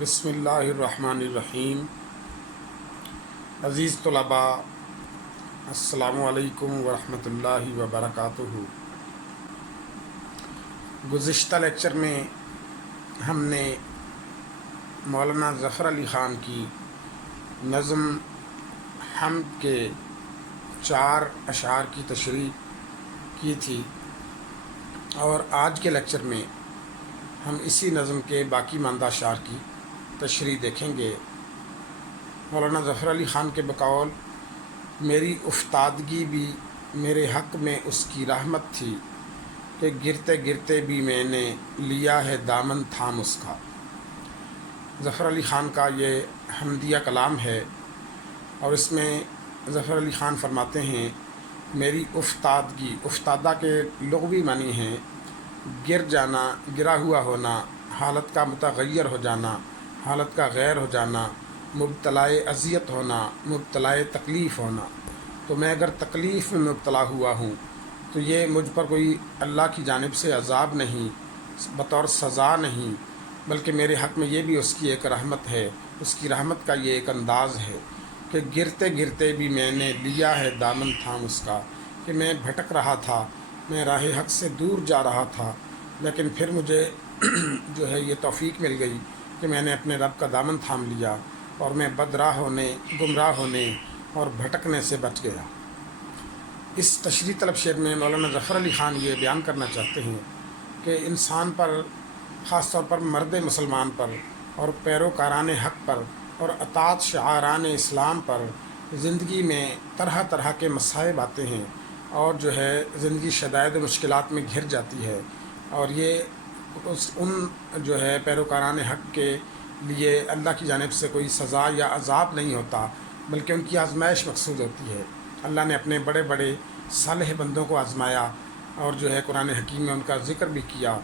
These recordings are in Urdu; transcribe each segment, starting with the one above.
بسم اللہ الرحمن الرحیم۔ عزیز طلباء، السلام علیکم ورحمۃ اللہ وبرکاتہ۔ گزشتہ لیکچر میں ہم نے مولانا ظفر علی خان کی نظم حمد کے 4 اشعار کی تشریح کی تھی، اور آج کے لیکچر میں ہم اسی نظم کے باقی ماندہ اشعار کی تشریح دیکھیں گے۔ مولانا ظفر علی خان کے بقول: میری افتادگی بھی میرے حق میں اس کی رحمت تھی، کہ گرتے گرتے بھی میں نے لیا ہے دامن تھام اس کا۔ ظفر علی خان کا یہ حمدیہ کلام ہے، اور اس میں ظفر علی خان فرماتے ہیں میری افتادگی، افتادہ کے لغوی معنی ہیں گر جانا، گرا ہوا ہونا، حالت کا متغیر ہو جانا، حالت کا غیر ہو جانا، مبتلائے اذیت ہونا، مبتلائے تکلیف ہونا۔ تو میں اگر تکلیف میں مبتلا ہوا ہوں تو یہ مجھ پر کوئی اللہ کی جانب سے عذاب نہیں، بطور سزا نہیں، بلکہ میرے حق میں یہ بھی اس کی ایک رحمت ہے، اس کی رحمت کا یہ ایک انداز ہے کہ گرتے گرتے بھی میں نے لیا ہے دامن تھام اس کا، کہ میں بھٹک رہا تھا، میں راہ حق سے دور جا رہا تھا، لیکن پھر مجھے جو ہے یہ توفیق مل گئی کہ میں نے اپنے رب کا دامن تھام لیا، اور میں بدراہ ہونے، گمراہ ہونے اور بھٹکنے سے بچ گیا۔ اس تشریح طلب شعر میں مولانا ظفر علی خان یہ بیان کرنا چاہتے ہیں کہ انسان پر، خاص طور پر مرد مسلمان پر اور پیروکاران حق پر اور اطاعت شعاران اسلام پر زندگی میں طرح طرح کے مصائب آتے ہیں، اور جو ہے زندگی شدائد و مشکلات میں گھر جاتی ہے، اور یہ ان جو ہے پیروکاران حق کے لیے اللہ کی جانب سے کوئی سزا یا عذاب نہیں ہوتا، بلکہ ان کی آزمائش مقصود ہوتی ہے۔ اللہ نے اپنے بڑے بڑے صالح بندوں کو آزمایا، اور جو ہے قرآن حکیم میں ان کا ذکر بھی کیا،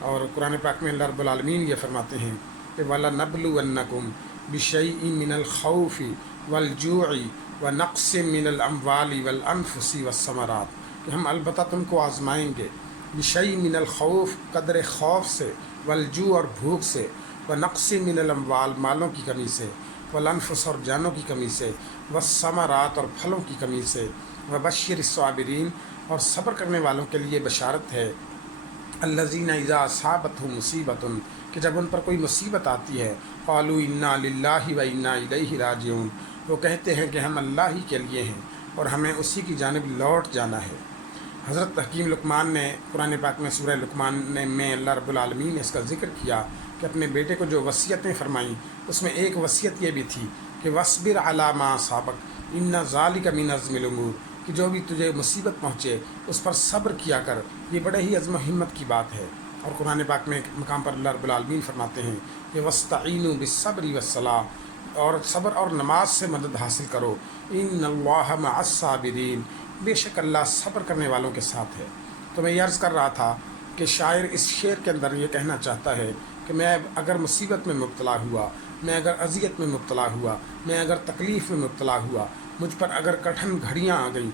اور قرآن پاک میں اللہ رب العالمین یہ فرماتے ہیں کہ وَلَنَبْلُوَنَّكُمْ بِشَيْءٍ مِّنَ الْخَوْفِ وَالْجُوعِ وَنَقْصٍ مِّنَ الْأَمْوَالِ وَالْأَنفُسِ وَالثَّمَرَاتِ، کہ ہم البتہ تم کو آزمائیں گے، بِشَيْءٍ مِّنَ الْخَوْفِ، قدر خوف سے، والجوع اور بھوک سے، ونقص من الاموال، مالوں کی کمی سے، والانفس اور جانوں کی کمی سے، والثمرات اور پھلوں کی کمی سے، وبشر الصابرین، اور صبر کرنے والوں کے لیے بشارت ہے، الذین اذا اصابتهم مصیبۃ، کہ جب ان پر کوئی مصیبت آتی ہے، قالوا انا للہ و انا الیہ راجعون، وہ کہتے ہیں کہ ہم اللہ ہی کے لیے ہیں اور ہمیں اسی کی جانب لوٹ جانا ہے۔ حضرت حکیم لقمان نے قرآن پاک میں سورہ لقمان میں اللہ رب العالمین نے اس کا ذکر کیا کہ اپنے بیٹے کو جو وصیتیں فرمائیں، اس میں ایک وصیت یہ بھی تھی کہ وَاصْبِرْ عَلَىٰ مَا أَصَابَكَ إِنَّ ذَلِكَ مِنْ عَزْمِ الْأُمُورِ، کہ جو بھی تجھے مصیبت پہنچے اس پر صبر کیا کر، یہ بڑے ہی عزم و ہمت کی بات ہے۔ اور قرآن پاک میں ایک مقام پر اللہ رب العالمین فرماتے ہیں کہ وَاسْتَعِينُوا بِالصَّبْرِ وَالصَّلَاةِ، اور صبر اور نماز سے مدد حاصل کرو، إِنَّ اللَّهَ مَعَ الصَّابِرِينَ، بے شک اللہ صبر کرنے والوں کے ساتھ ہے۔ تو میں یہ عرض کر رہا تھا کہ شاعر اس شعر کے اندر یہ کہنا چاہتا ہے کہ میں اگر مصیبت میں مبتلا ہوا، میں اگر اذیت میں مبتلا ہوا، میں اگر تکلیف میں مبتلا ہوا، مجھ پر اگر کٹھن گھڑیاں آ گئیں،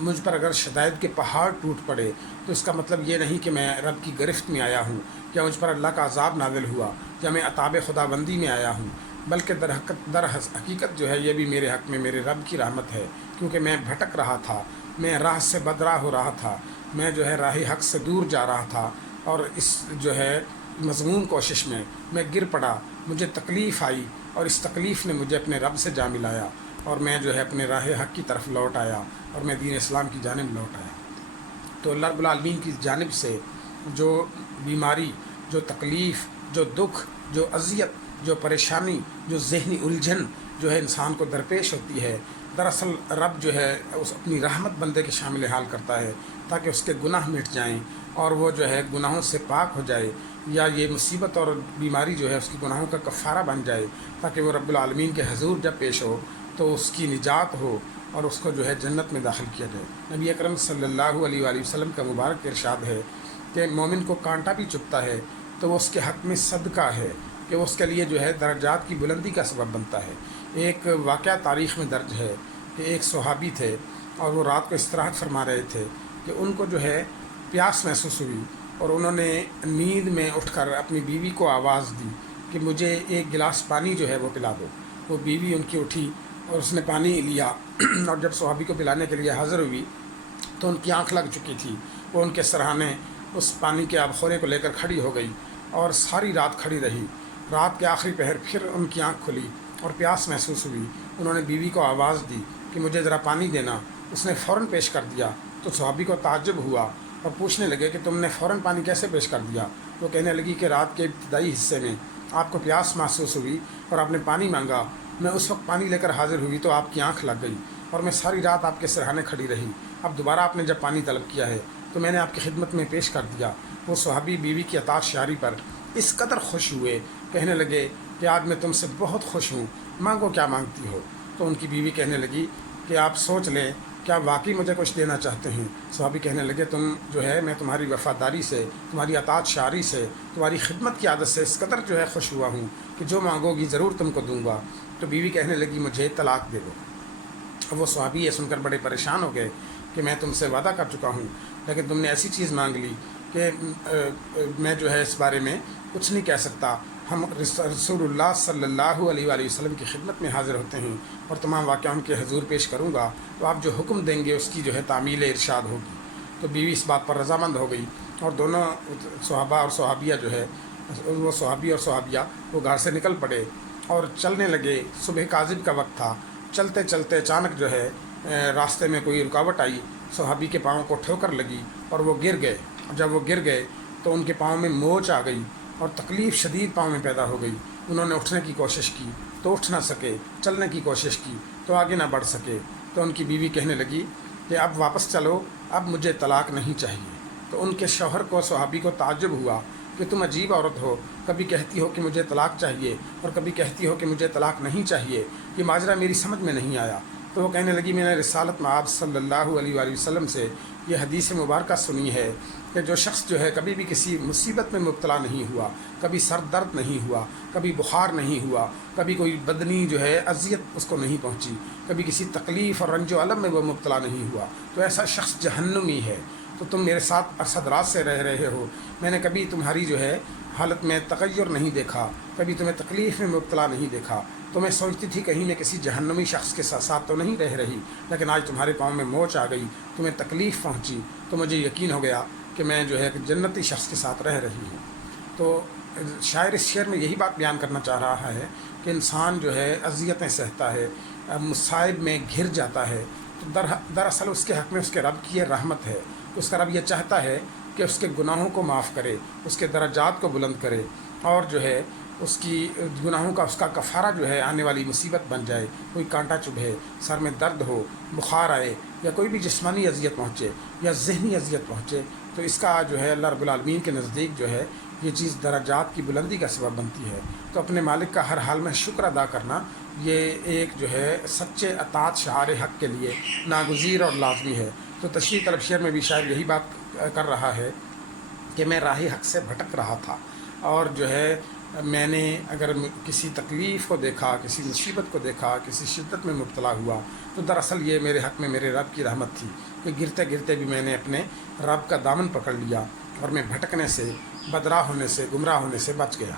مجھ پر اگر شدائد کے پہاڑ ٹوٹ پڑے، تو اس کا مطلب یہ نہیں کہ میں رب کی گرفت میں آیا ہوں، یا مجھ پر اللہ کا عذاب نازل ہوا، یا میں عطاب خدا بندی میں آیا ہوں، بلکہ در حقیقت جو ہے یہ بھی میرے حق میں میرے رب کی رحمت ہے، کیونکہ میں بھٹک رہا تھا، میں راہ سے بدراہ ہو رہا تھا، میں جو ہے راہ حق سے دور جا رہا تھا، اور اس جو ہے مضمون کوشش میں گر پڑا، مجھے تکلیف آئی، اور اس تکلیف نے مجھے اپنے رب سے جا ملایا، اور میں جو ہے اپنے راہ حق کی طرف لوٹ آیا، اور میں دین اسلام کی جانب لوٹ آیا۔ تو اللہ رب العالمین کی جانب سے جو بیماری، جو تکلیف، جو دکھ، جو اذیت، جو پریشانی، جو ذہنی الجھن جو ہے انسان کو درپیش ہوتی ہے، دراصل رب جو ہے اس اپنی رحمت بندے کے شامل حال کرتا ہے، تاکہ اس کے گناہ مٹ جائیں اور وہ جو ہے گناہوں سے پاک ہو جائے، یا یہ مصیبت اور بیماری جو ہے اس کی گناہوں کا کفارہ بن جائے، تاکہ وہ رب العالمین کے حضور جب پیش ہو تو اس کی نجات ہو اور اس کو جو ہے جنت میں داخل کیا جائے۔ نبی اکرم صلی اللہ علیہ وآلہ وسلم کا مبارک ارشاد ہے کہ مومن کو کانٹا بھی چبھتا ہے تو وہ اس کے حق میں صدقہ ہے، کہ وہ اس کے لیے جو ہے درجات کی بلندی کا سبب بنتا ہے۔ ایک واقعہ تاریخ میں درج ہے کہ ایک صحابی تھے، اور وہ رات کو استراحت فرما رہے تھے کہ ان کو جو ہے پیاس محسوس ہوئی، اور انہوں نے نیند میں اٹھ کر اپنی بیوی کو آواز دی کہ مجھے ایک گلاس پانی جو ہے وہ پلا دو۔ وہ بیوی ان کی اٹھی اور اس نے پانی لیا اور جب صحابی کو پلانے کے لیے حاضر ہوئی تو ان کی آنکھ لگ چکی تھی۔ وہ ان کے سرہانے اس پانی کے آبخورے کو لے کر کھڑی ہو گئی اور ساری رات کھڑی رہی۔ رات کے آخری پہر پھر ان کی آنکھ کھلی اور پیاس محسوس ہوئی۔ انہوں نے بیوی کو آواز دی کہ مجھے ذرا پانی دینا۔ اس نے فوراً پیش کر دیا تو صحابی کو تعجب ہوا اور پوچھنے لگے کہ تم نے فوراً پانی کیسے پیش کر دیا؟ وہ کہنے لگی کہ رات کے ابتدائی حصے میں آپ کو پیاس محسوس ہوئی اور آپ نے پانی مانگا۔ میں اس وقت پانی لے کر حاضر ہوئی تو آپ کی آنکھ لگ گئی اور میں ساری رات آپ کے سرہانے کھڑی رہی۔ اب دوبارہ آپ نے جب پانی طلب کیا ہے تو میں نے آپ کی خدمت میں پیش کر دیا۔ وہ صحابی بیوی کی اطاعت شعاری پر اس قدر خوش ہوئے، کہنے لگے کہ آج میں تم سے بہت خوش ہوں، مانگو کیا مانگتی ہو؟ تو ان کی بیوی کہنے لگی کہ آپ سوچ لیں، کیا واقعی مجھے کچھ دینا چاہتے ہیں؟ صحابی کہنے لگے تم جو ہے میں تمہاری وفاداری سے، تمہاری اطاعت شعاری سے، تمہاری خدمت کی عادت سے اس قدر جو ہے خوش ہوا ہوں کہ جو مانگو گی ضرور تم کو دوں گا۔ تو بیوی کہنے لگی مجھے طلاق دے دو۔ اب وہ صحابی یہ سن کر بڑے پریشان ہو گئے کہ میں تم سے وعدہ کر چکا ہوں لیکن تم نے ایسی چیز مانگ لی کہ میں جو ہے اس بارے میں کچھ نہیں کہہ سکتا۔ ہم رسول اللہ صلی اللہ علیہ وآلہ وسلم کی خدمت میں حاضر ہوتے ہیں اور تمام واقعہ ان کے حضور پیش کروں گا تو آپ جو حکم دیں گے اس کی جو ہے تعمیل ارشاد ہوگی۔ تو بیوی اس بات پر رضامند ہو گئی اور دونوں صحابہ اور صحابیہ جو ہے وہ صحابی اور صحابیہ وہ گھر سے نکل پڑے اور چلنے لگے۔ صبح کاذب کا وقت تھا۔ چلتے چلتے اچانک جو ہے راستے میں کوئی رکاوٹ آئی، صحابی کے پاؤں کو ٹھوکر لگی اور وہ گر گئے۔ جب وہ گر گئے تو ان کے پاؤں میں موچ آ گئی اور تکلیف شدید پاؤں میں پیدا ہو گئی۔ انہوں نے اٹھنے کی کوشش کی تو اٹھ نہ سکے، چلنے کی کوشش کی تو آگے نہ بڑھ سکے۔ تو ان کی بیوی کہنے لگی کہ اب واپس چلو، اب مجھے طلاق نہیں چاہیے۔ تو ان کے شوہر کو، صحابی کو تعجب ہوا کہ تم عجیب عورت ہو، کبھی کہتی ہو کہ مجھے طلاق چاہیے اور کبھی کہتی ہو کہ مجھے طلاق نہیں چاہیے، یہ ماجرا میری سمجھ میں نہیں آیا۔ تو وہ کہنے لگی میں نے رسالت مآب صلی اللہ علیہ وآلہ وسلم سے یہ حدیث مبارکہ سنی ہے کہ جو شخص جو ہے کبھی بھی کسی مصیبت میں مبتلا نہیں ہوا، کبھی سر درد نہیں ہوا، کبھی بخار نہیں ہوا، کبھی کوئی بدنی جو ہے اذیت اس کو نہیں پہنچی، کبھی کسی تکلیف اور رنج و الم میں وہ مبتلا نہیں ہوا، تو ایسا شخص جہنمی ہے۔ تو تم میرے ساتھ ارصد رات سے رہ رہے ہو، میں نے کبھی تمہاری جو ہے حالت میں تغیر نہیں دیکھا، کبھی تمہیں تکلیف میں مبتلا نہیں دیکھا، تو میں سوچتی تھی کہیں میں کسی جہنمی شخص کے ساتھ تو نہیں رہ رہی، لیکن آج تمہارے پاؤں میں موچ آ گئی، تمہیں تکلیف پہنچی تو مجھے یقین ہو گیا کہ میں جو ہے جنتی شخص کے ساتھ رہ رہی ہوں۔ تو شاعر اس شعر میں یہی بات بیان کرنا چاہ رہا ہے کہ انسان جو ہے اذیتیں سہتا ہے، مصائب میں گھر جاتا ہے، تو دراصل اس کے حق میں اس کے رب کی یہ رحمت ہے۔ اس کا رب یہ چاہتا ہے کہ اس کے گناہوں کو معاف کرے، اس کے درجات کو بلند کرے اور جو ہے اس کی گناہوں کا اس کا کفارہ جو ہے آنے والی مصیبت بن جائے، کوئی کانٹا چبھے، سر میں درد ہو، بخار آئے یا کوئی بھی جسمانی اذیت پہنچے یا ذہنی اذیت پہنچے، تو اس کا جو ہے اللہ رب العالمین کے نزدیک جو ہے یہ چیز درجات کی بلندی کا سبب بنتی ہے۔ تو اپنے مالک کا ہر حال میں شکر ادا کرنا یہ ایک جو ہے سچے اطاعت شعار حق کے لیے ناگزیر اور لازمی ہے۔ تو تشریح طلب شعر میں بھی شاعر یہی بات کر رہا ہے کہ میں راہ حق سے بھٹک رہا تھا اور جو ہے میں نے اگر کسی تکلیف کو دیکھا، کسی مصیبت کو دیکھا، کسی شدت میں مبتلا ہوا تو دراصل یہ میرے حق میں میرے رب کی رحمت تھی کہ گرتے گرتے بھی میں نے اپنے رب کا دامن پکڑ لیا اور میں بھٹکنے سے، بدراہ ہونے سے، گمراہ ہونے سے بچ گیا۔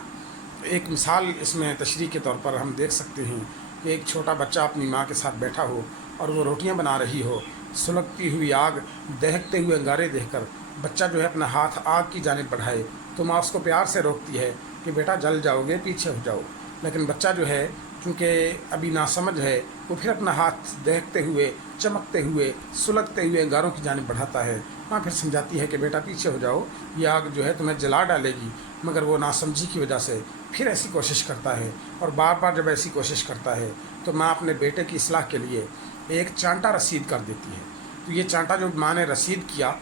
ایک مثال اس میں تشریح کے طور پر ہم دیکھ سکتے ہیں کہ ایک چھوٹا بچہ اپنی ماں کے ساتھ بیٹھا ہو اور وہ روٹیاں بنا رہی ہو، سلگتی ہوئی آگ، دہکتے ہوئے انگارے دیکھ کر بچہ جو ہے اپنا ہاتھ آگ کی جانب بڑھائے تو ماں اس کو پیار سے روکتی ہے کہ بیٹا جل جاؤ گے، پیچھے ہو جاؤ، لیکن بچہ جو ہے چونکہ ابھی ناسمجھ ہے وہ پھر اپنا ہاتھ دہکتے ہوئے، چمکتے ہوئے، سلگتے ہوئے انگاروں کی جانب بڑھاتا ہے۔ ماں پھر سمجھاتی ہے کہ بیٹا پیچھے ہو جاؤ، یہ آگ جو ہے تمہیں جلا ڈالے گی، مگر وہ ناسمجھی کی وجہ سے پھر ایسی کوشش کرتا ہے اور بار بار جب ایسی کوشش کرتا ہے تو ماں اپنے بیٹے کی اصلاح کے لیے ایک چانٹا رسید کر دیتی ہے۔ تو یہ چانٹا جو ماں نے رسید کیا،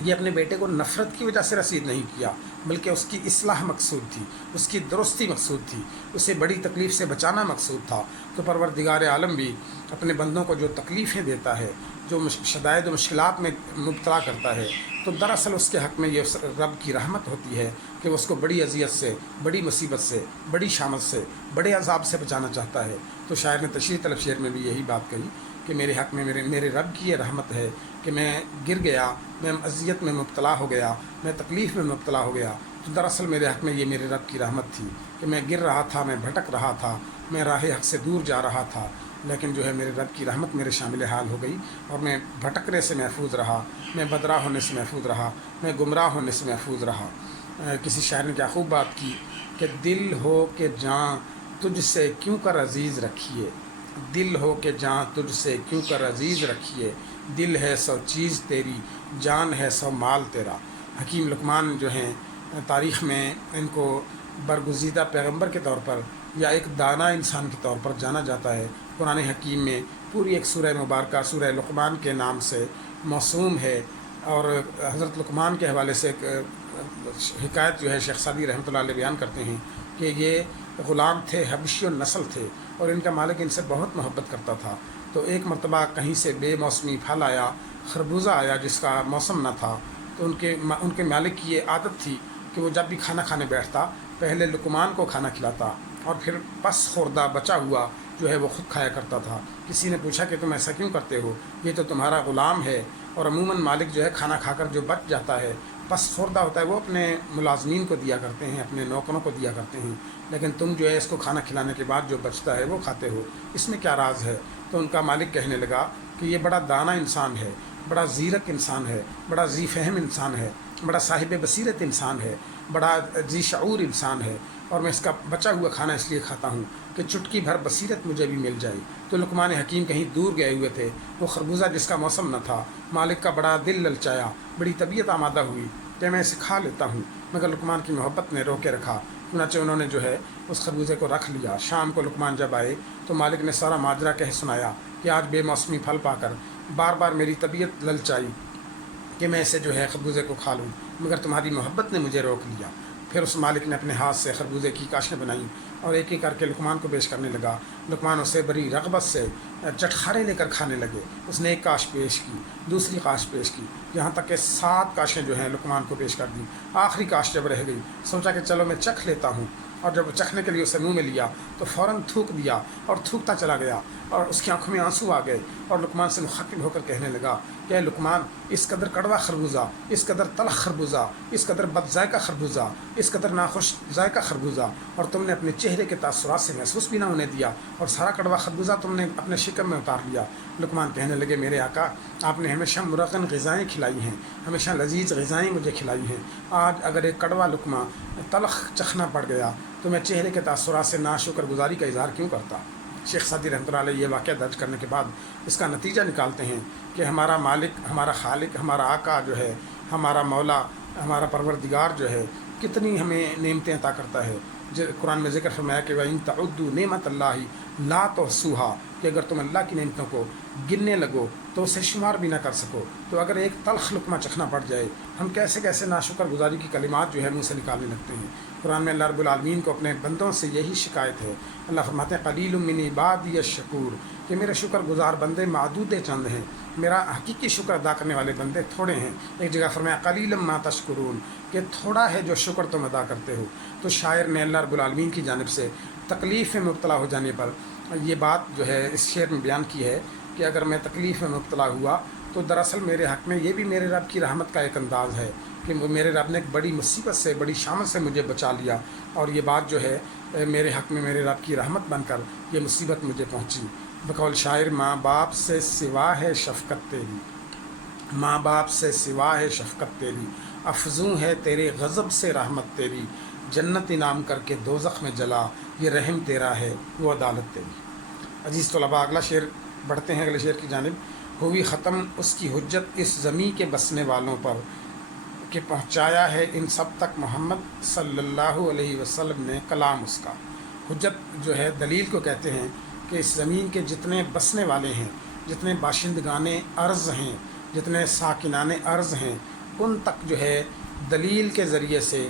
یہ اپنے بیٹے کو نفرت کی وجہ سے رسید نہیں کیا بلکہ اس کی اصلاح مقصود تھی، اس کی درستی مقصود تھی، اسے بڑی تکلیف سے بچانا مقصود تھا۔ تو پروردگار عالم بھی اپنے بندوں کو جو تکلیفیں دیتا ہے، جو شدائد و مشکلات میں مبتلا کرتا ہے، تو دراصل اس کے حق میں یہ رب کی رحمت ہوتی ہے کہ وہ اس کو بڑی اذیت سے، بڑی مصیبت سے، بڑی شامت سے، بڑے عذاب سے بچانا چاہتا ہے۔ تو شاعر نے تشریح طلب شعر میں بھی یہی بات کہی کہ میرے حق میں میرے رب کی یہ رحمت ہے کہ میں گر گیا، میں اذیت میں مبتلا ہو گیا، میں تکلیف میں مبتلا ہو گیا، تو دراصل میرے حق میں یہ میرے رب کی رحمت تھی کہ میں گر رہا تھا، میں بھٹک رہا تھا، میں راہ حق سے دور جا رہا تھا، لیکن جو ہے میرے رب کی رحمت میرے شامل حال ہو گئی اور میں بھٹکنے سے محفوظ رہا، میں بدراہ ہونے سے محفوظ رہا، میں گمراہ ہونے سے محفوظ رہا۔ کسی شاعر نے کیا خوب بات کی کہ دل ہو کہ جاں تجھ سے کیوں کر عزیز رکھیے، دل ہو کہ جاں تجھ سے کیوں کر عزیز رکھیے، دل ہے سو چیز تیری، جان ہے سو مال تیرا۔ حکیم لقمان جو ہیں تاریخ میں ان کو برگزیدہ پیغمبر کے طور پر یا ایک دانا انسان کے طور پر جانا جاتا ہے۔ قرآن حکیم میں پوری ایک سورہ مبارکہ سورہ لقمان کے نام سے موسوم ہے، اور حضرت لقمان کے حوالے سے ایک حکایت جو ہے شیخ سعدی رحمۃ اللہ علیہ بیان کرتے ہیں کہ یہ غلام تھے، حبشی النسل تھے، اور ان کا مالک ان سے بہت محبت کرتا تھا۔ تو ایک مرتبہ کہیں سے بے موسمی پھل آیا، خربوزہ آیا جس کا موسم نہ تھا، تو ان کے مالک کی یہ عادت تھی کہ وہ جب بھی کھانا کھانے بیٹھتا پہلے لقمان کو کھانا کھلاتا اور پھر پس خوردہ بچا ہوا جو ہے وہ خود کھایا کرتا تھا۔ کسی نے پوچھا کہ تم ایسا کیوں کرتے ہو، یہ تو تمہارا غلام ہے، اور عموماً مالک جو ہے کھانا کھا کر جو بچ جاتا ہے پس خوردہ ہوتا ہے وہ اپنے ملازمین کو دیا کرتے ہیں، اپنے نوکروں کو دیا کرتے ہیں، لیکن تم جو ہے اس کو کھانا کھلانے کے بعد جو بچتا ہے وہ کھاتے ہو، اس میں کیا راز ہے؟ تو ان کا مالک کہنے لگا کہ یہ بڑا دانا انسان ہے، بڑا زیرک انسان ہے، بڑا ذی فہم انسان ہے، بڑا صاحب بصیرت انسان ہے، بڑا ذی شعور انسان ہے، اور میں اس کا بچا ہوا کھانا اس لیے کھاتا ہوں کہ چٹکی بھر بصیرت مجھے بھی مل جائے۔ تو لقمان حکیم کہیں دور گئے ہوئے تھے، وہ خربوزہ جس کا موسم نہ تھا، مالک کا بڑا دل للچایا، بڑی طبیعت آمادہ ہوئی کہ میں اسے کھا لیتا ہوں، مگر لقمان کی محبت نے روکے رکھا، چنانچہ انہوں نے جو ہے اس خربوزے کو رکھ لیا۔ شام کو لقمان جب آئے تو مالک نے سارا ماجرا کہہ سنایا کہ آج بے موسمی پھل پا کر بار بار میری طبیعت للچائی کہ میں اسے جو ہے خربوزے کو کھا لوں، مگر تمہاری محبت نے مجھے روک لیا۔ پھر اس مالک نے اپنے ہاتھ سے خربوزے کی کاشیں بنائیں اور ایک ایک کر کے لقمان کو پیش کرنے لگا۔ لقمان اسے بڑی رغبت سے چٹخارے لے کر کھانے لگے۔ اس نے ایک کاش پیش کی، دوسری کاش پیش کی، یہاں تک کہ 7 کاشیں جو ہیں لقمان کو پیش کر دیں۔ آخری کاش جب رہ گئی سوچا کہ چلو میں چکھ لیتا ہوں، اور جب چکھنے کے لیے اسے منہ میں لیا تو فوراً تھوک دیا اور تھوکتا چلا گیا، اور اس کی آنکھوں میں آنسو آ گئے، اور لقمان سے مخاطب ہو کر کہنے لگا کہ اے لقمان، اس قدر کڑوا خربوزہ، اس قدر تلخ خربوزہ، اس قدر بد ذائقہ خربوزہ، اس قدر ناخوش ذائقہ خربوزہ، اور تم نے اپنے چہرے کے تاثرات سے محسوس بھی نہ ہونے دیا، اور سارا کڑوا خربوزہ تم نے اپنے شکم میں اتار لیا۔ لقمان کہنے لگے میرے آقا، آپ نے ہمیشہ مرغن غذائیں کھلائی ہیں، ہمیشہ لذیذ غذائیں مجھے کھلائی ہیں، آج اگر ایک کڑوا لقمہ تلخ چکھنا پڑ گیا تو میں چہرے کے تاثرات سے ناشکر گزاری کا اظہار کیوں کرتا؟ شیخ سعدی رحمۃ اللہ علیہ یہ واقعہ درج کرنے کے بعد اس کا نتیجہ نکالتے ہیں کہ ہمارا مالک، ہمارا خالق، ہمارا آقا جو ہے، ہمارا مولا، ہمارا پروردگار جو ہے کتنی ہمیں نعمتیں عطا کرتا ہے۔ قرآن میں ذکر فرمایا کہ وَإِن تَعُدُّوا نِعْمَتَ اللَّهِ لَا تُحْصُوهَا، کہ اگر تم اللہ کی نعمتوں کو گننے لگو تو اسے شمار بھی نہ کر سکو۔ تو اگر ایک تلخ لقمہ چکھنا پڑ جائے ہم کیسے کیسے ناشکر گزاری کی کلمات جو ہے منہ سے نکالنے لگتے ہیں۔ قرآن میں اللہ رب العالمین کو اپنے بندوں سے یہی شکایت ہے۔ اللہ فرماتے ہیں قلیل من عبادی الشکور، کہ میرے شکر گزار بندے معدود چند ہیں، میرا حقیقی شکر ادا کرنے والے بندے تھوڑے ہیں۔ ایک جگہ فرمایا قلیلا ما تشکرون، کہ تھوڑا ہے جو شکر تم ادا کرتے ہو۔ تو شاعر نے اللہ رب العالمین کی جانب سے تکلیف میں مبتلا ہو جانے پر یہ بات جو ہے اس شعر میں بیان کی ہے کہ اگر میں تکلیف میں مبتلا ہوا تو دراصل میرے حق میں یہ بھی میرے رب کی رحمت کا ایک انداز ہے کہ میرے رب نے ایک بڑی مصیبت سے، بڑی شامت سے مجھے بچا لیا، اور یہ بات جو ہے میرے حق میں میرے رب کی رحمت بن کر یہ مصیبت مجھے پہنچی۔ بقول شاعر ماں باپ سے سوا ہے شفقت تیری، ماں باپ سے سوا ہے شفقت تیری، افزوں ہے تیرے غضب سے رحمت تیری، جنت انعام کر کے دوزخ میں جلا، یہ رحم تیرا ہے وہ عدالت تیری۔ عزیز طلباء، اگلا شعر بڑھتے ہیں اگلے شعر کی جانب۔ ہوئی ختم اس کی حجت اس زمیں کے بسنے والوں پر، کہ پہنچایا ہے ان سب تک محمد صلی اللہ علیہ وسلم نے کلام اس کا۔ حجت جو ہے دلیل کو کہتے ہیں کہ اس زمین کے جتنے بسنے والے ہیں، جتنے باشندگان ارض ہیں، جتنے ساکنان ارض ہیں، ان تک جو ہے دلیل کے ذریعے سے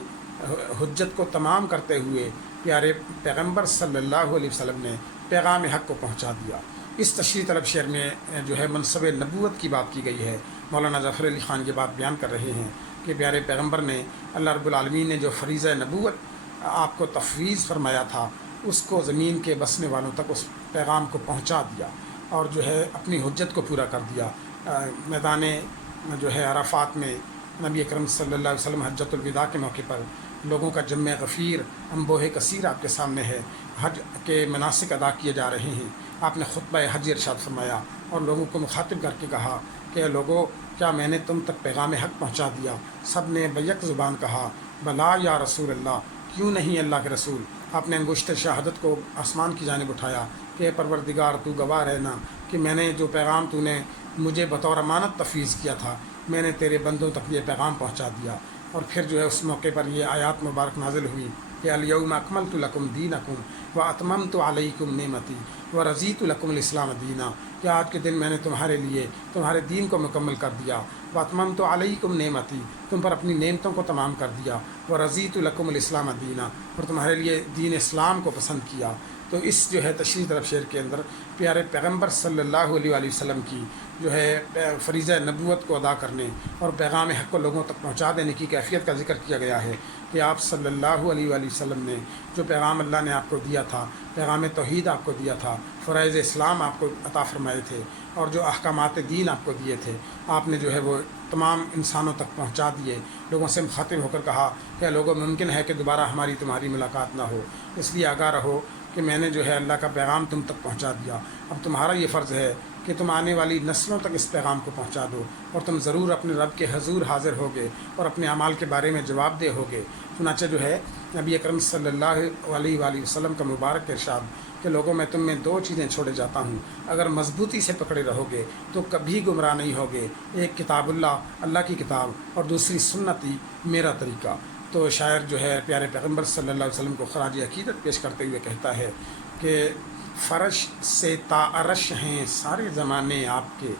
حجت کو تمام کرتے ہوئے پیارے پیغمبر صلی اللہ علیہ وسلم نے پیغام حق کو پہنچا دیا۔ اس تشریح طلب شعر میں جو ہے منصب نبوت کی بات کی گئی ہے۔ مولانا ظفر علی خان یہ بات بیان کر رہے ہیں کہ پیارے پیغمبر نے، اللہ رب العالمین نے جو فریضہ نبوت آپ کو تفویض فرمایا تھا اس کو زمین کے بسنے والوں تک اس پیغام کو پہنچا دیا، اور جو ہے اپنی حجت کو پورا کر دیا۔ میدان جو ہے عرفات میں نبی اکرم صلی اللہ علیہ وسلم حجۃ الوداع کے موقع پر لوگوں کا جمع غفیر انبوہ کثیر آپ کے سامنے ہے، حج کے مناسک ادا کیے جا رہے ہیں۔ آپ نے خطبہ حج ارشاد فرمایا اور لوگوں کو مخاطب کر کے کہا کہ لوگوں، کیا میں نے تم تک پیغام حق پہنچا دیا؟ سب نے بیک زبان کہا بلا یا رسول اللہ، کیوں نہیں اللہ کے رسول۔ آپ نے انگشت شہادت کو آسمان کی جانب اٹھایا کہ پروردگار تو گواہ رہنا کہ میں نے جو پیغام تو نے مجھے بطور امانت تفویض کیا تھا، میں نے تیرے بندوں تک یہ پیغام پہنچا دیا۔ اور پھر جو ہے اس موقع پر یہ آیات مبارک نازل ہوئی کہ الیوم اکملت لکم دینکم واتممت علیکم نعمتی ورضیت لکم الاسلام دینا، کہ آج کے دن میں نے تمہارے لیے تمہارے دین کو مکمل کر دیا، واتممت علیکم نعمتی، تم پر اپنی نعمتوں کو تمام کر دیا، ورضیت لکم الاسلام دینا، اور تمہارے لیے دین اسلام کو پسند کیا۔ تو اس جو ہے تشریح طرف شعر کے اندر پیارے پیغمبر صلی اللہ علیہ وآلہ وسلم کی جو ہے فریضہ نبوت کو ادا کرنے اور پیغام حق کو لوگوں تک پہنچا دینے کی کیفیت کا ذکر کیا گیا ہے کہ آپ صلی اللہ علیہ وآلہ وسلم نے جو پیغام اللہ نے آپ کو دیا تھا، پیغام توحید آپ کو دیا تھا، فرائض اسلام آپ کو عطا فرمائے تھے، اور جو احکامات دین آپ کو دیے تھے، آپ نے جو ہے وہ تمام انسانوں تک پہنچا دیے۔ لوگوں سے مخاطب ہو کر کہا کہ لوگوں، ممکن ہے کہ دوبارہ ہماری تمہاری ملاقات نہ ہو، اس لیے آگاہ رہو کہ میں نے جو ہے اللہ کا پیغام تم تک پہنچا دیا۔ اب تمہارا یہ فرض ہے کہ تم آنے والی نسلوں تک اس پیغام کو پہنچا دو، اور تم ضرور اپنے رب کے حضور حاضر ہوگے اور اپنے اعمال کے بارے میں جواب دہ ہوگے۔ چنانچہ جو ہے نبی اکرم صلی اللہ علیہ وآلہ وسلم کا مبارک ارشاد کہ لوگوں، میں تم میں دو چیزیں چھوڑے جاتا ہوں، اگر مضبوطی سے پکڑے رہو گے تو کبھی گمراہ نہیں ہوگے، ایک کتاب اللہ کی کتاب، اور دوسری سنتی، میرا طریقہ۔ تو شاعر جو ہے پیارے پیغمبر صلی اللہ علیہ وسلم کو خراج عقیدت پیش کرتے ہوئے کہتا ہے کہ فرش سے تا عرش ہیں سارے زمانے آپ کے،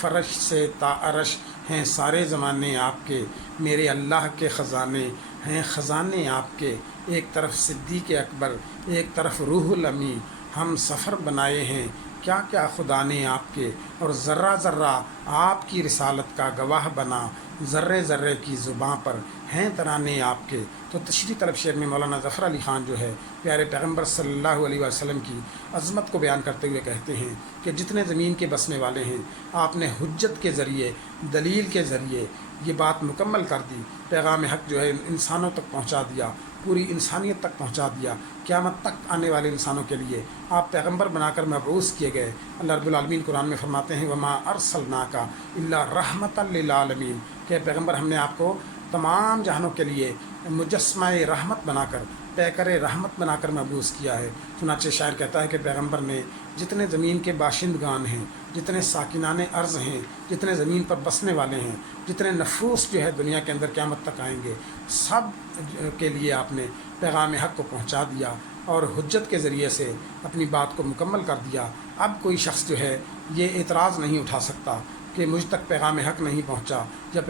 فرش سے تا عرش ہیں سارے زمانے آپ کے، میرے اللہ کے خزانے ہیں خزانے آپ کے، ایک طرف صدیق اکبر ایک طرف روح الامی، ہم سفر بنائے ہیں کیا کیا خدا نے آپ کے، اور ذرہ ذرہ آپ کی رسالت کا گواہ بنا، ذرے ذرے کی زباں پر ہیں ترانے آپ کے۔ تو تشریح طلب شعر میں مولانا ظفر علی خان جو ہے پیارے پیغمبر صلی اللہ علیہ وسلم کی عظمت کو بیان کرتے ہوئے کہتے ہیں کہ جتنے زمین کے بسنے والے ہیں، آپ نے حجت کے ذریعے، دلیل کے ذریعے یہ بات مکمل کر دی، پیغام حق جو ہے انسانوں تک پہنچا دیا، پوری انسانیت تک پہنچا دیا، قیامت تک آنے والے انسانوں کے لیے آپ پیغمبر بنا کر مبعوث کیے گئے۔ اللہ رب العالمین قرآن میں فرماتے ہیں وما ارسلناک الا رحمۃ للعالمین، کہ پیغمبر ہم نے آپ کو تمام جہانوں کے لیے مجسمہ رحمت بنا کر، پیکر رحمت بنا کر مبعوث کیا ہے۔ چنانچہ شاعر کہتا ہے کہ پیغمبر نے جتنے زمین کے باشندگان ہیں، جتنے ساکنان ارض ہیں، جتنے زمین پر بسنے والے ہیں، جتنے نفوس جو ہے دنیا کے اندر قیامت تک آئیں گے، سب کے لیے آپ نے پیغام حق کو پہنچا دیا اور حجت کے ذریعے سے اپنی بات کو مکمل کر دیا۔ اب کوئی شخص جو ہے یہ اعتراض نہیں اٹھا سکتا کہ مجھ تک پیغام حق نہیں پہنچا، یا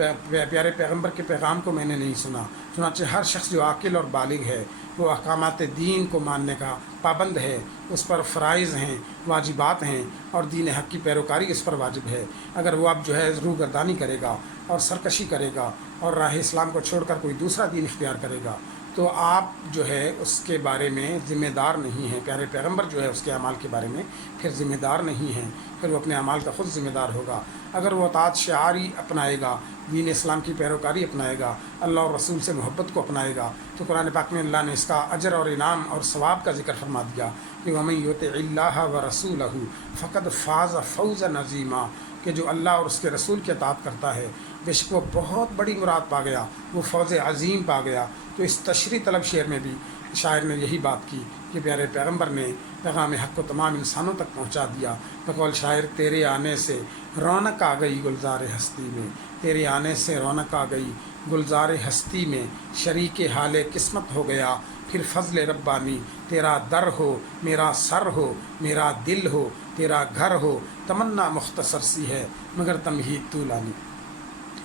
پیارے پیغمبر کے پیغام کو میں نے نہیں سنا۔ چنانچہ ہر شخص جو عاقل اور بالغ ہے وہ احکامات دین کو ماننے کا پابند ہے، اس پر فرائض ہیں، واجبات ہیں، اور دین حق کی پیروکاری اس پر واجب ہے۔ اگر وہ اب جو ہے روگردانی کرے گا اور سرکشی کرے گا اور راہ اسلام کو چھوڑ کر کوئی دوسرا دین اختیار کرے گا تو آپ جو ہے اس کے بارے میں ذمہ دار نہیں ہیں۔ پیارے پیغمبر جو ہے اس کے اعمال کے بارے میں پھر ذمہ دار نہیں ہیں، پھر وہ اپنے اعمال کا خود ذمہ دار ہوگا۔ اگر وہ اطاعت شعاری اپنائے گا، دین اسلام کی پیروکاری اپنائے گا، اللہ اور رسول سے محبت کو اپنائے گا، تو قرآن پاک میں اللہ نے اس کا اجر اور انعام اور ثواب کا ذکر فرما دیا کہ وَمَن يُطِعِ اللَّهَ وَرَسُولَهُ فَقَدْ فَازَ فَوْزًا عَظِيمًا، کہ جو اللہ اور اس کے رسول کی اطاعت کرتا ہے بے شک وہ بہت بڑی مراد پا گیا، وہ فوز عظیم پا گیا۔ تو اس تشریح طلب شعر میں بھی شاعر نے یہی بات کی کہ پیارے پیغمبر نے پیغام حق کو تمام انسانوں تک پہنچا دیا۔ بقول شاعر تیرے آنے سے رونق آ گئی گلزار ہستی میں، تیرے آنے سے رونق آ گئی گلزار ہستی میں، شریک حال قسمت ہو گیا پھر فضل ربانی، تیرا در ہو میرا سر ہو میرا دل ہو تیرا گھر ہو، تمنا مختصر سی ہے مگر تمہید طولانی۔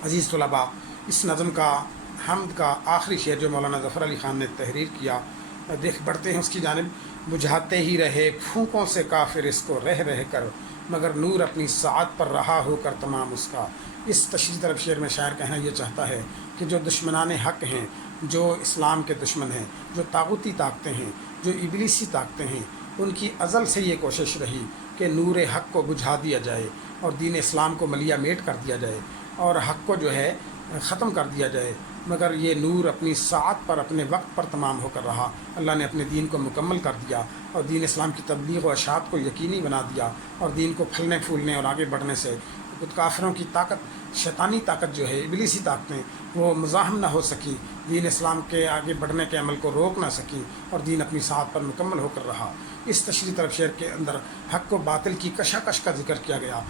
عزیز طلباء، اس نظم کا حمد کا آخری شعر جو مولانا ظفر علی خان نے تحریر کیا، بڑھتے ہیں اس کی جانب۔ بجھاتے ہی رہے پھونکوں سے کافر اس کو رہ رہ کر، مگر نور اپنی ساعت پر رہا ہو کر تمام اس کا۔ اس تشریح طرف شعر میں شاعر کہنا یہ چاہتا ہے کہ جو دشمنان حق ہیں، جو اسلام کے دشمن ہیں، جو طاغوتی طاقتیں ہیں، جو ابلیسی طاقتیں ہیں، ان کی ازل سے یہ کوشش رہی کہ نور حق کو بجھا دیا جائے اور دین اسلام کو ملیہ میٹ کر دیا جائے اور حق کو جو ہے ختم کر دیا جائے مگر یہ نور اپنی ساعت پر اپنے وقت پر تمام ہو کر رہا۔ اللہ نے اپنے دین کو مکمل کر دیا اور دین اسلام کی تبلیغ و اشاعت کو یقینی بنا دیا، اور دین کو پھلنے پھولنے اور آگے بڑھنے سے کافروں کی طاقت، شیطانی طاقت جو ہے، ابلیسی طاقتیں، وہ مزاحم نہ ہو سکی، دین اسلام کے آگے بڑھنے کے عمل کو روک نہ سکی، اور دین اپنی ساعت پر مکمل ہو کر رہا۔ اس تشریح طلب شعر کے اندر حق و باطل کی کشاکش کا ذکر کیا گیا،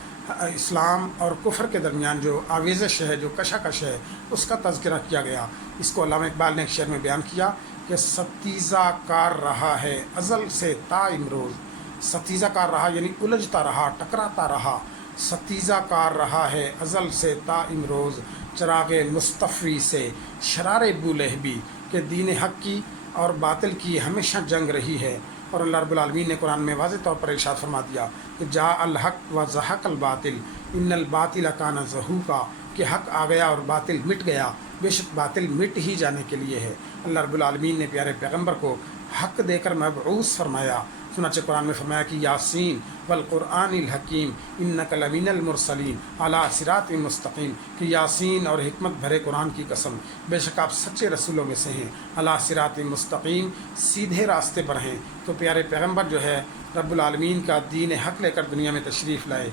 اسلام اور کفر کے درمیان جو آویزش ہے، جو کشاکش ہے، اس کا تذکرہ کیا گیا۔ اس کو علامہ اقبال نے ایک شعر میں بیان کیا کہ ستیزہ کار رہا ہے ازل سے تا امروز، ستیزہ کار رہا یعنی الجھتا رہا، ٹکراتا رہا، ستیزہ کار رہا ہے ازل سے تا امروز، چراغ مصطفی سے شرار بولہبی، کہ دین حق کی اور باطل کی ہمیشہ جنگ رہی ہے۔ اور اللہ رب العالمین نے قرآن میں واضح طور پر ارشاد فرما دیا کہ جاء الحق و زہق الباطل ان الباطل کان زہوقا، کہ حق آ گیا اور باطل مٹ گیا، بے شک باطل مٹ ہی جانے کے لیے ہے۔ اللہ رب العالمین نے پیارے پیغمبر کو حق دے کر مبعوث فرمایا۔ چنانچہ قرآن میں فرمایا کہ یاسین والقرآن الحکیم انک لمن المرسلین علی صراط مستقیم، کہ یاسین اور حکمت بھرے قرآن کی قسم، بے شک آپ سچے رسولوں میں سے ہیں، علی صراط مستقیم، سیدھے راستے پر ہیں۔ تو پیارے پیغمبر جو ہے رب العالمین کا دین حق لے کر دنیا میں تشریف لائے،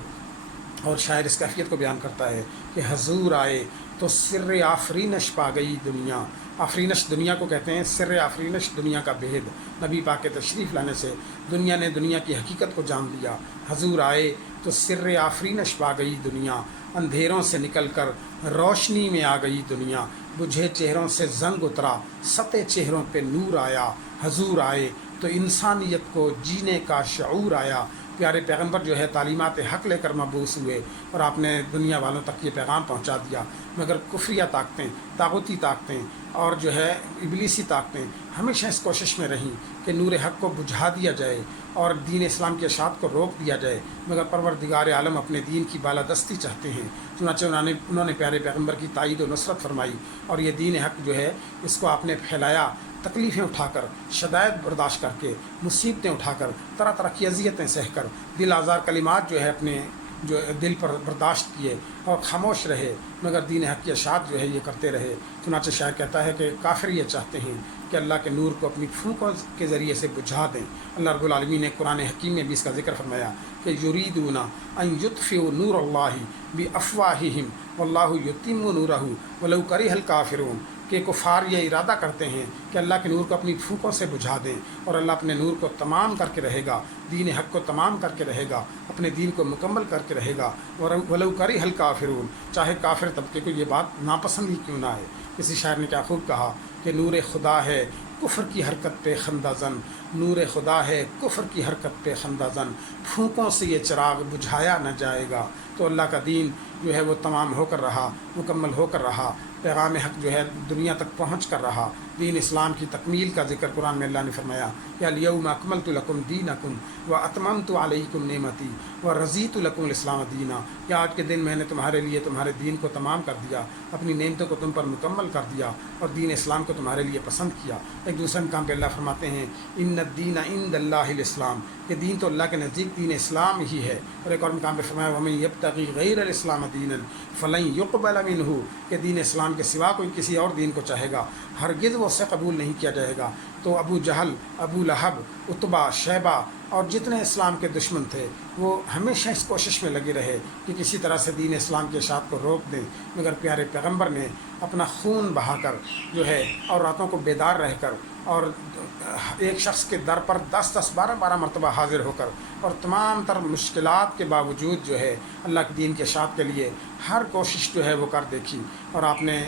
اور شاعر اس کیفیت کو بیان کرتا ہے کہ حضور آئے تو سر آفرینش پا گئی دنیا۔ آفرینش دنیا کو کہتے ہیں، سر آفرینش دنیا کا بھید۔ نبی پاک کے تشریف لانے سے دنیا نے دنیا کی حقیقت کو جان لیا۔ حضور آئے تو سر آفرینش پا گئی دنیا، اندھیروں سے نکل کر روشنی میں آ گئی دنیا، بجھے چہروں سے زنگ اترا، سطح چہروں پہ نور آیا۔ حضور آئے تو انسانیت کو جینے کا شعور آیا۔ پیارے پیغمبر جو ہے تعلیمات حق لے کر مبعوث ہوئے، اور آپ نے دنیا والوں تک یہ پیغام پہنچا دیا، مگر کفریہ طاقتیں، طاغوتی طاقتیں اور جو ہے ابلیسی طاقتیں ہمیشہ اس کوشش میں رہیں کہ نور حق کو بجھا دیا جائے اور دین اسلام کی اشاعت کو روک دیا جائے، مگر پروردگار عالم اپنے دین کی بالادستی چاہتے ہیں۔ چنانچہ انہوں نے پیارے پیغمبر کی تائید و نصرت فرمائی، اور یہ دین حق جو ہے اس کو آپ نے پھیلایا، تکلیفیں اٹھا کر، شدائد برداشت کر کے، مصیبتیں اٹھا کر، طرح طرح کی اذیتیں سہ کر، دل آزار کلمات جو ہے اپنے جو دل پر برداشت کیے اور خاموش رہے، مگر دین حق کی اشاعت جو ہے یہ کرتے رہے۔ چنانچہ شاعر کہتا ہے کہ کافر یہ چاہتے ہیں کہ اللہ کے نور کو اپنی پھونکوں کے ذریعے سے بجھا دیں۔ اللہ رب العالمین نے قرآن حکیم میں بھی اس کا ذکر فرمایا کہ یریدون ان یطفئوا نور اللہ بافواہہم واللہ یتم نورہ ولو کرہ الکافرون، کہ کفار یہ ارادہ کرتے ہیں کہ اللہ کے نور کو اپنی پھونکوں سے بجھا دیں، اور اللہ اپنے نور کو تمام کر کے رہے گا، دین حق کو تمام کر کے رہے گا، اپنے دین کو مکمل کر کے رہے گا، ولو کرہ الکافرون، چاہے کافر طبقے کو یہ بات ناپسند ہی کیوں نہ ہے۔ کسی شاعر نے کیا خوب کہا کہ نور خدا ہے کفر کی حرکت پہ خندہ زن، نور خدا ہے کفر کی حرکت پہ خندہ زن، پھونکوں سے یہ چراغ بجھایا نہ جائے گا۔ تو اللہ کا دین جو ہے وہ تمام ہو کر رہا، مکمل ہو کر رہا، پیغام حق جو ہے دنیا تک پہنچ کر رہا۔ دین اسلام کی تکمیل کا ذکر قرآن میں اللہ نے فرمایا کہ الیوم اکملت لکم دینکم واتممت علیکم نعمتی ورضیت لکم الاسلام دینا، کہ آج کے دن میں نے تمہارے لیے تمہارے دین کو تمام کر دیا، اپنی نعمتوں کو تم پر مکمل کر دیا، اور دین اسلام کو تمہارے لیے پسند کیا۔ ایک دوسرے مقام پہ اللہ فرماتے ہیں ان الدین عند اللہ الاسلام، کہ دین تو اللہ کے نزدیک دین اسلام ہی ہے۔ اور ایک اور مقام پہ فرمایا ومن یبتغی غیر الاسلام دینا فلن یقبل منہ، کہ دین اسلام کے سوا کوئی کسی اور دین کو چاہے گا ہرگز وہ اس سے قبول نہیں کیا جائے گا۔ تو ابو جہل، ابو لہب، عتبہ، شیبہ اور جتنے اسلام کے دشمن تھے وہ ہمیشہ اس کوشش میں لگے رہے کہ کسی طرح سے دین اسلام کی اشاعت کو روک دیں، مگر پیارے پیغمبر نے اپنا خون بہا کر جو ہے اور راتوں کو بیدار رہ کر اور ایک شخص کے در پر 10 12 مرتبہ حاضر ہو کر اور تمام تر مشکلات کے باوجود جو ہے اللہ کے دین کے اشاعت کے لیے ہر کوشش جو ہے وہ کر دیکھی، اور آپ نے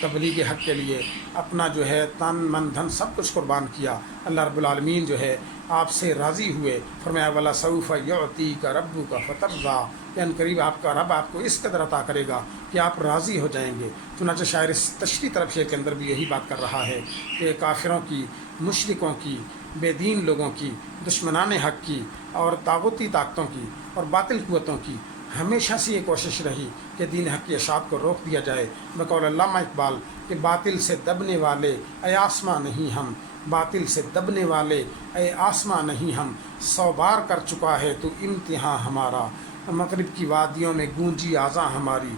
تبلیغ حق کے لیے اپنا جو ہے تن من دھن سب کچھ قربان کیا۔ اللہ رب العالمین جو ہے آپ سے راضی ہوئے، فرمایا وَلَسَوْفَ يُعْطِيكَ رَبُّكَ فَتَرْضَىٰ، کہ ان قریب آپ کا رب آپ کو اس قدر عطا کرے گا کہ آپ راضی ہو جائیں گے۔ چنانچہ شاعر اس تشریح طرف شعر کے اندر بھی یہی بات کر رہا ہے کہ کافروں کی، مشرکوں کی، بے دین لوگوں کی، دشمنان حق کی اور طاغوتی طاقتوں کی اور باطل قوتوں کی ہمیشہ سے یہ کوشش رہی کہ دین حق کی اشاعت کو روک دیا جائے۔ بقول علامہ اقبال کہ باطل سے دبنے والے اے آسماں نہیں ہم، باطل سے دبنے والے اے آسماں نہیں ہم، 100 بار کر چکا ہے تو امتحان ہمارا، مغرب کی وادیوں میں گونجی آذاں ہماری،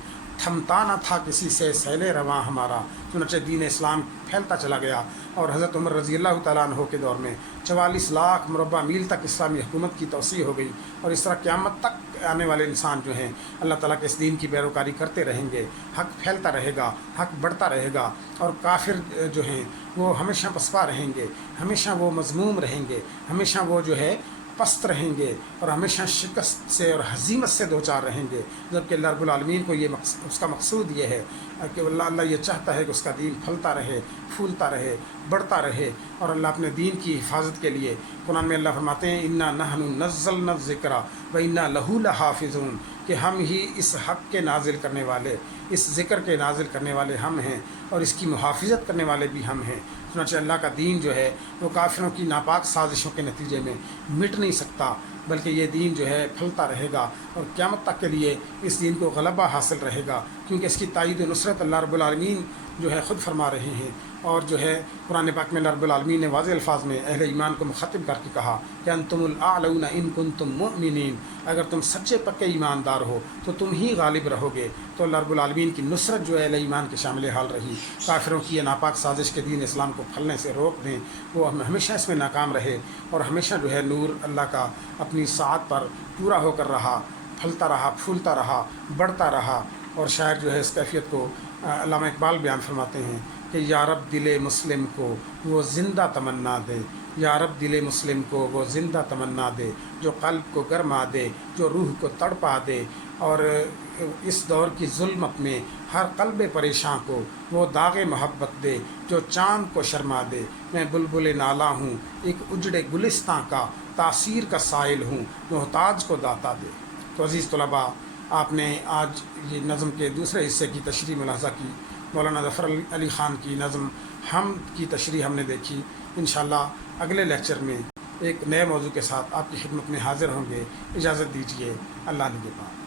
تھمتا نہ تھا کسی سے سیل رواں ہمارا، چنانچہ دین اسلام پھیلتا چلا گیا، اور حضرت عمر رضی اللہ تعالیٰ عنہ کے دور میں 44 لاکھ مربع میل تک اسلامی حکومت کی توسیع ہو گئی، اور اس طرح قیامت تک آنے والے انسان جو ہیں اللہ تعالیٰ کے اس دین کی پیروکاری کرتے رہیں گے، حق پھیلتا رہے گا، حق بڑھتا رہے گا، اور کافر جو ہیں وہ ہمیشہ پسپا رہیں گے، ہمیشہ وہ مذموم رہیں گے، ہمیشہ وہ جو ہے پست رہیں گے، اور ہمیشہ شکست سے اور ہزیمت سے دوچار رہیں گے، جبکہ اللہ رب العالمین کو یہ اس کا مقصود یہ ہے کہ اللہ یہ چاہتا ہے کہ اس کا دین پھلتا رہے، پھولتا رہے، بڑھتا رہے، اور اللہ اپنے دین کی حفاظت کے لیے قرآن میں اللہ فرماتے ہیں انا نحن نزلنا الذکر و انا لہ لحافظون، کہ ہم ہی اس حق کے نازل کرنے والے، اس ذکر کے نازل کرنے والے ہم ہیں، اور اس کی محافظت کرنے والے بھی ہم ہیں۔ چنانچہ اللہ کا دین جو ہے وہ کافروں کی ناپاک سازشوں کے نتیجے میں مٹ نہیں سکتا، بلکہ یہ دین جو ہے پھلتا رہے گا، اور قیامت تک کے لیے اس دین کو غلبہ حاصل رہے گا، کیونکہ اس کی تائید و نصرت اللہ رب العالمین جو ہے خود فرما رہے ہیں، اور جو ہے قرآن پاک میں اللہ رب العالمین نے واضح الفاظ میں اہل ایمان کو مخاطب کر کے کہا کہ انتم الاعلون ان کنتم مؤمنین، اگر تم سچے پکے ایماندار ہو تو تم ہی غالب رہو گے۔ تو اللہ رب العالمین کی نصرت جو ہے اہل ایمان کے شامل حال رہی، کافروں کی یہ ناپاک سازش کے دین اسلام کو پھلنے سے روک دیں، وہ ہمیشہ اس میں ناکام رہے، اور ہمیشہ جو ہے نور اللہ کا اپنی ساعت پر پورا ہو کر رہا، پھلتا رہا، پھولتا رہا، بڑھتا رہا۔ اور شاعر جو ہے اس کیفیت کو علامہ اقبال بیان فرماتے ہیں کہ یا رب دل مسلم کو وہ زندہ تمنا دے، یا رب دل مسلم کو وہ زندہ تمنا دے، جو قلب کو گرما دے، جو روح کو تڑپا دے، اور اس دور کی ظلمت میں ہر قلب پریشاں کو وہ داغ محبت دے، جو چاند کو شرما دے۔ میں بلبل نالا ہوں ایک اجڑے گلستاں کا، تاثیر کا سائل ہوں محتاج کو داتا دے۔ تو عزیز طلباء، آپ نے آج یہ نظم کے دوسرے حصے کی تشریح ملاحظہ کی، مولانا ظفر علی خان کی نظم حمد کی تشریح ہم نے دیکھی۔ انشاءاللہ اگلے لیکچر میں ایک نئے موضوع کے ساتھ آپ کی خدمت میں حاضر ہوں گے۔ اجازت دیجیے، اللہ نگہبان۔